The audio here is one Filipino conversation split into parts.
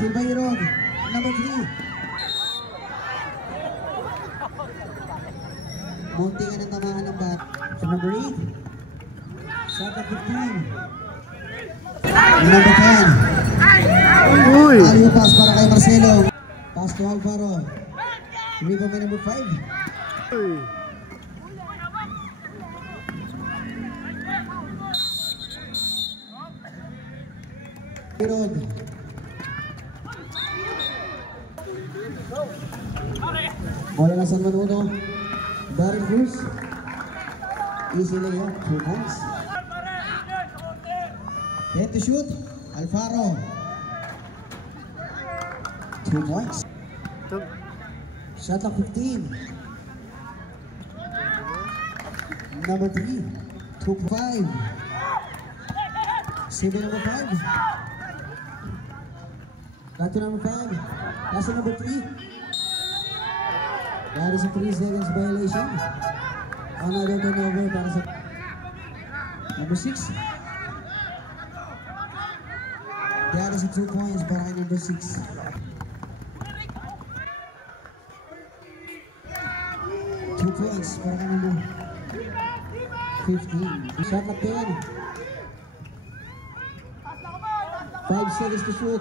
Still by Irog. Number 3. Munti nga ng tamaan ng bat. So number 8. Shot at 15. Number 10. Alley pass para kay Marcelo. Pass to Alvaro. Rebound by number 5. Irog. Bola na San Manuno. Darren Cruz. Easy layup. 2 points. Head to shoot. Alfaro. 2 points. Shot clock 15. Number 3. 2-5. Save number 5. Back to number 5. That's number 3. That is a 3 seconds violation. Another turnover para sa number 6. That is a 2 points para kay number 6. Points para kay number 15. Shot clock 10. 5 seconds to shoot.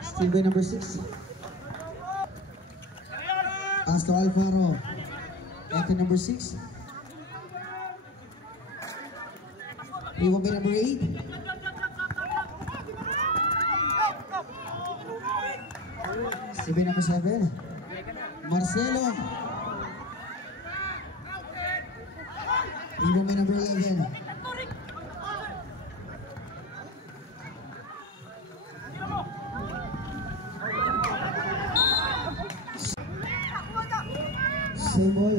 Still by number 6. Pass to Alfaro. Enter number 6. Rebound by number 8. Still by number 7. Marcelo. Rebound by number 11. Same ball.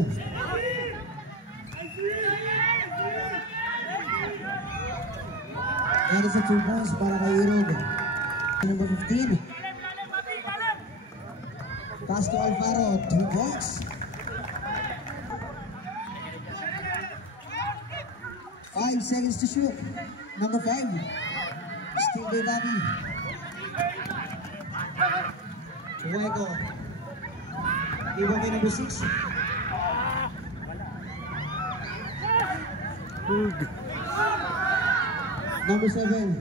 That is a 2 points para kay Irog. Number 15. Pass to Alfaro. 2 points. 5 seconds to shoot. Number 5. Still by Bobby. Hueco. Rebound by number 6. Number 7.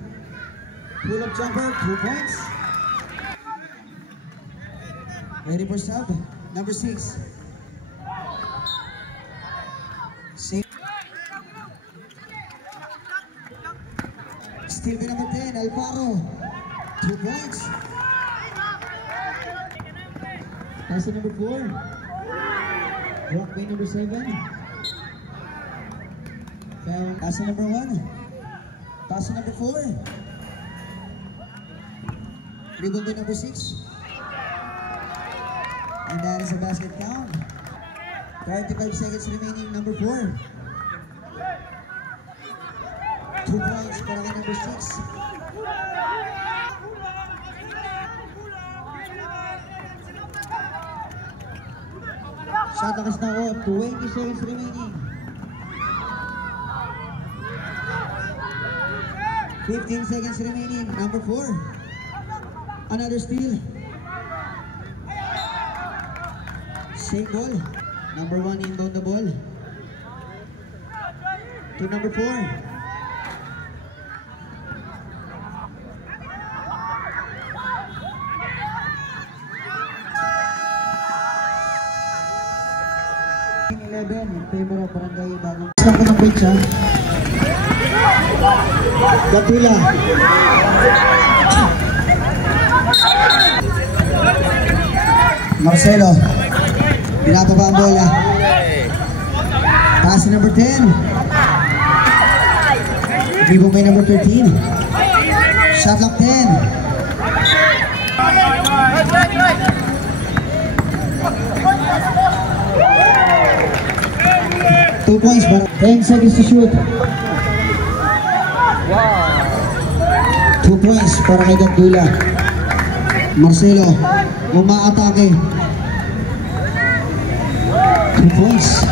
Pull-up jumper. 2 points. Ready for sub. Number 6. Same. Still by number 10, Alvaro. 2 points. Pass to number 4. Block by number 7. Pass to number 1. Pass to number 4. Rebound by number 6. And that is a basket count. 35 seconds remaining, number 4. 2 points para kay number 6. Shot lakas na ako. 20 seconds remaining. 15 seconds remaining. Number 4. Another steal. Same ball. Number 1 inbound the ball. To number 4. In favor of Barangay Bagong. Stop ko ng pitch ha. Gatila. Marcelo. Pinapaba ang bola. Pass to number 10. Rebound by number 13. Shot clock 10. Two points, but 10 seconds to shoot. Wow. 2 points para kay Gatdula. Marcelo, umaatake. 2 points.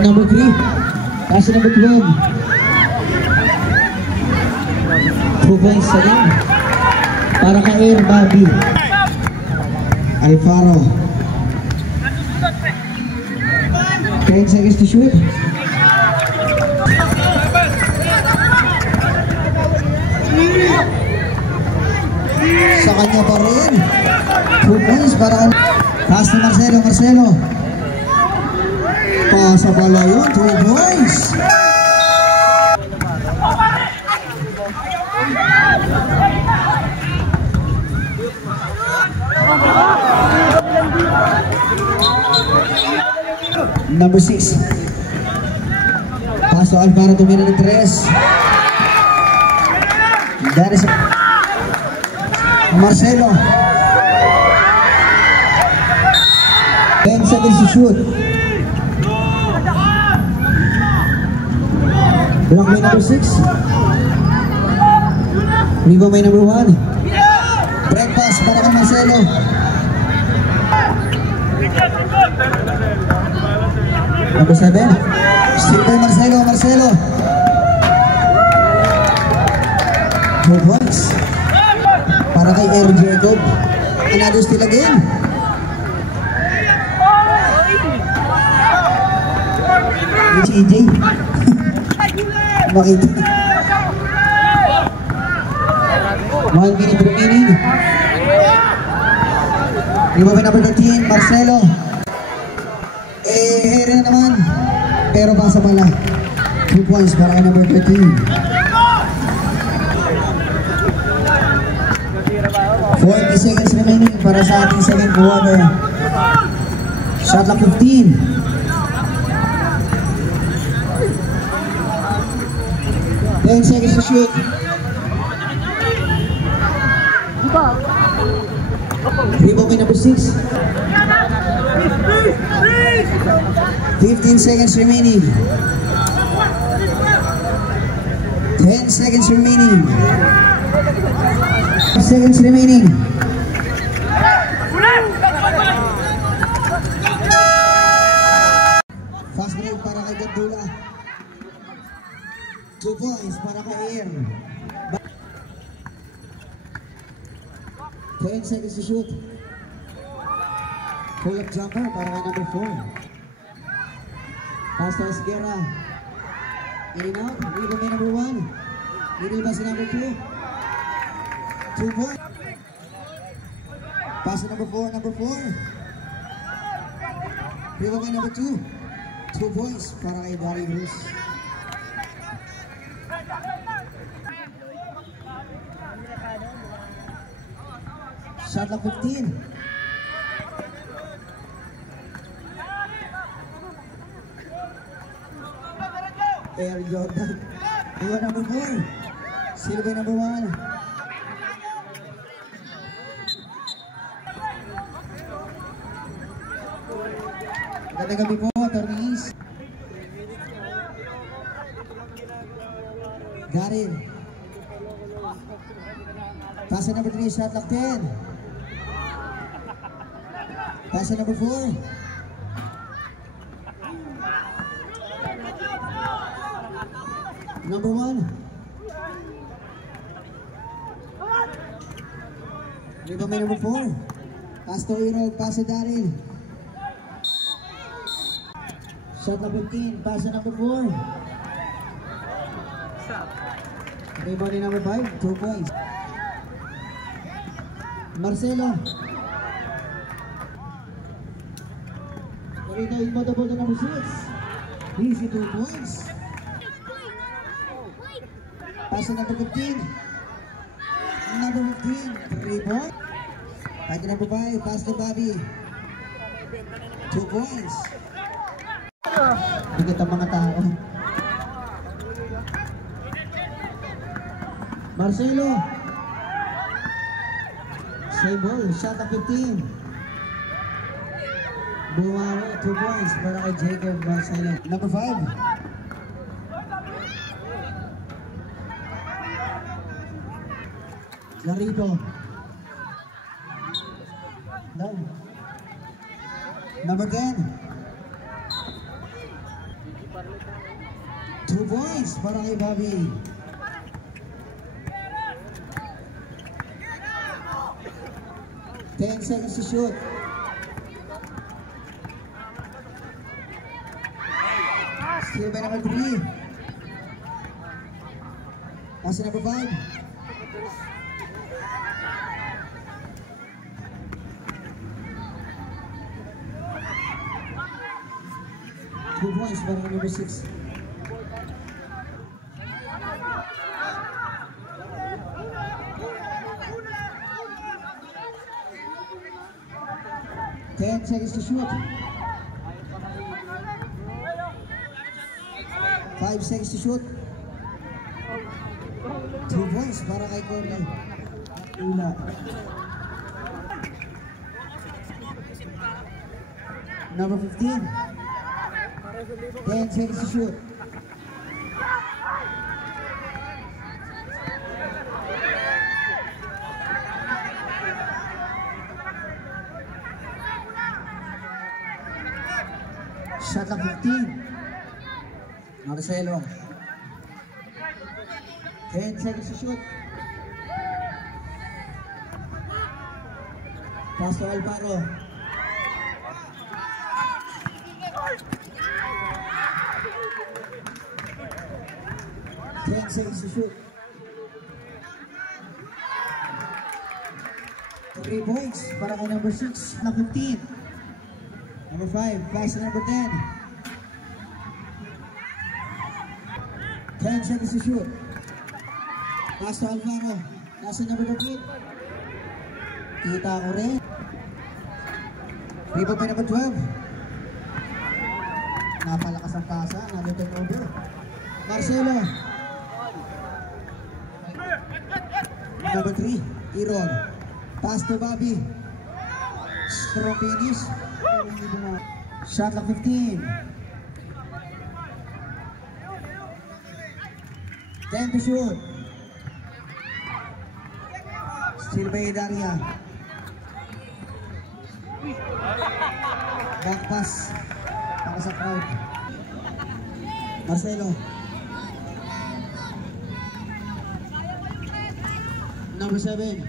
Number 3. Pass number 12. 2 points again. para kay Air Bobby Alfaro. 10 seconds to shoot. Sa kanya pa rin. 2 points para pass ni Marcelo. Marcelo. Pasa pala yun. 2 points. Number 6. Paso Alvaro tumira ng 3. That is Marcelo. 10 seconds to shoot. Block by number 6. Rebound by number 1. Break pass para kay Marcelo. Number 7. Still by Marcelo. Marcelo. 2 points para kay Air Jacob. Another steal again. EJ. Makita. 1 minute remaining. Rebound by number 13. Marcelo. Ere na naman. Pero basa pala. 2 points para kay number 13. 40 seconds remaining para sa ating second quarter. Shot clock 15. Ten seconds to shoot. Rebound by number 6. 15 seconds remaining. 10 seconds remaining. 5 seconds remaining. Fast break para kay Gandula. 2 points para kay Air. 10 seconds to shoot. Pull-up jumper para kay number 4. Pass to Esguerra. In and out. Rebound by number 1. Middle pass to number 2. 2 points. Pass to number 4. Number 4. Rebound by number 2. 2 points para kay Darius. Shot clock 15. Air Jordan. Rebound number 4. Steal by number 1. Ganda gabi po, Attorney East. Garin. Pass number 3, shot clock 10. Pass number 4. Number 1. Rebound by number 4. Pass to Irog, pass to Daryl. Shot number 15, pass to number 4. Rebound by number 5, 2 points. Marcelo. Marino inboundable to number 6. Easy 2 points. Pass to number 15. Number 15, rebound. Back to number 5, pass to Bobby. 2 points. Bigat ang mga tao. Marcelo. Same ball, shot at 15. Bumawi, 2 points para kay Jacob Marcelo. Number 5. Larito. Down. Number 10. 2 points para kay Bobby. 10 seconds to shoot. Steal by number 3. Pass to number 5. Two points para number 6. Ten seconds to shoot. 5 seconds to shoot. 2 points para kay Cornel. Ula. Number 15. 10 seconds to shoot. Shot clock 15. Marcelo. 10 seconds to shoot. Pass to Alvaro. Ten seconds to shoot. 3 points para kay number 6 na 15. Number 5, pass to number 10. 10 seconds to shoot. Pass to Alvaro. Pass to number 13. Kita ko rin. Rebound by number 12. Napalakas ang pasa. Another turnover. Marcelo. Number 3, Iron. Pass to Bobby. Strong finish. Shot clock 15. 10 to shoot. Still by Daria. Back pass para sa crowd. Marcelo. Number 7.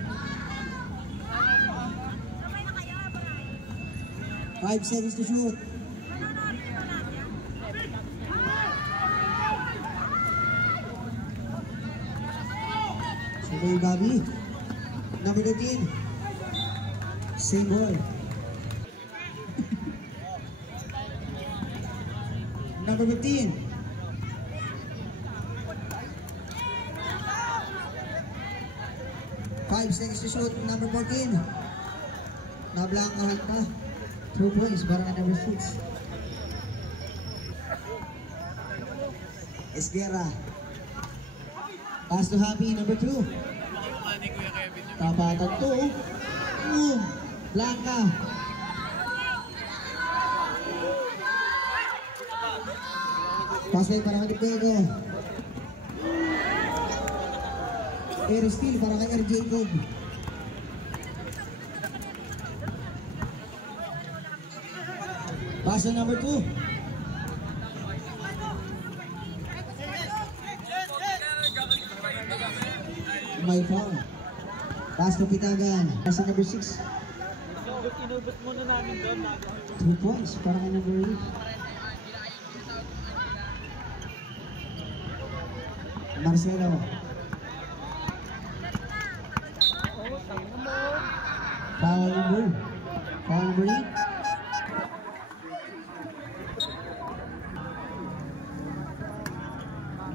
5 seconds to shoot. Sabay Bobby. Number 13. Same ball. Number 15. Five seconds to shoot. Number 14. Nablangkahan pa. 2 points para number 6. Esguerra. Pass to Happy, number 2. Tapatan to. Blanca. Pass line para kay Diego. Air steal para kay R. Jacob. Pass to number 2. May foul. Pass to Pitagan. Pass to number 6. Inubot muna namin doon. 2 points para kay number 8. Marcelo. Foul number 8.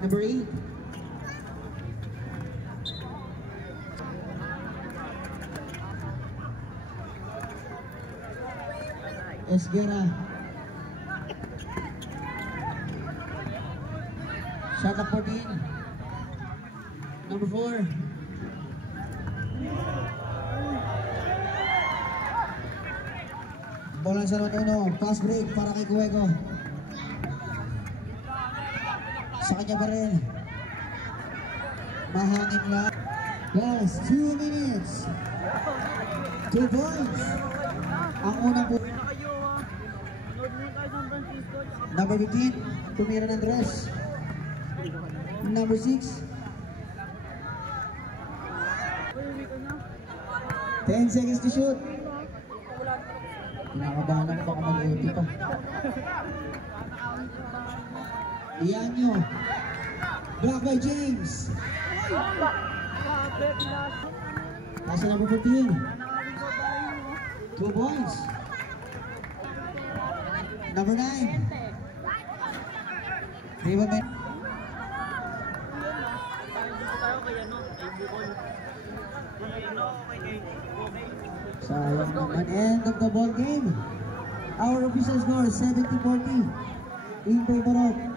Number 8. Esguerra. Shot up 14. Number 4. Bola sa Rotono. Pass break para kay Cuego. Sa kanya pa rin. Mahangin lang. Last 2 minutes. 2 points. Ang unang po. Number 15, tumira ng dress. Number 6. 10 seconds to shoot. Kinakabahan ako baka mag-OT pa. Iyan nyo. Block by James. Nasa number 14. 2 points. Number 9. Rebound man. Sayang naman. End of the ball game. Our official score 70-40 in favor of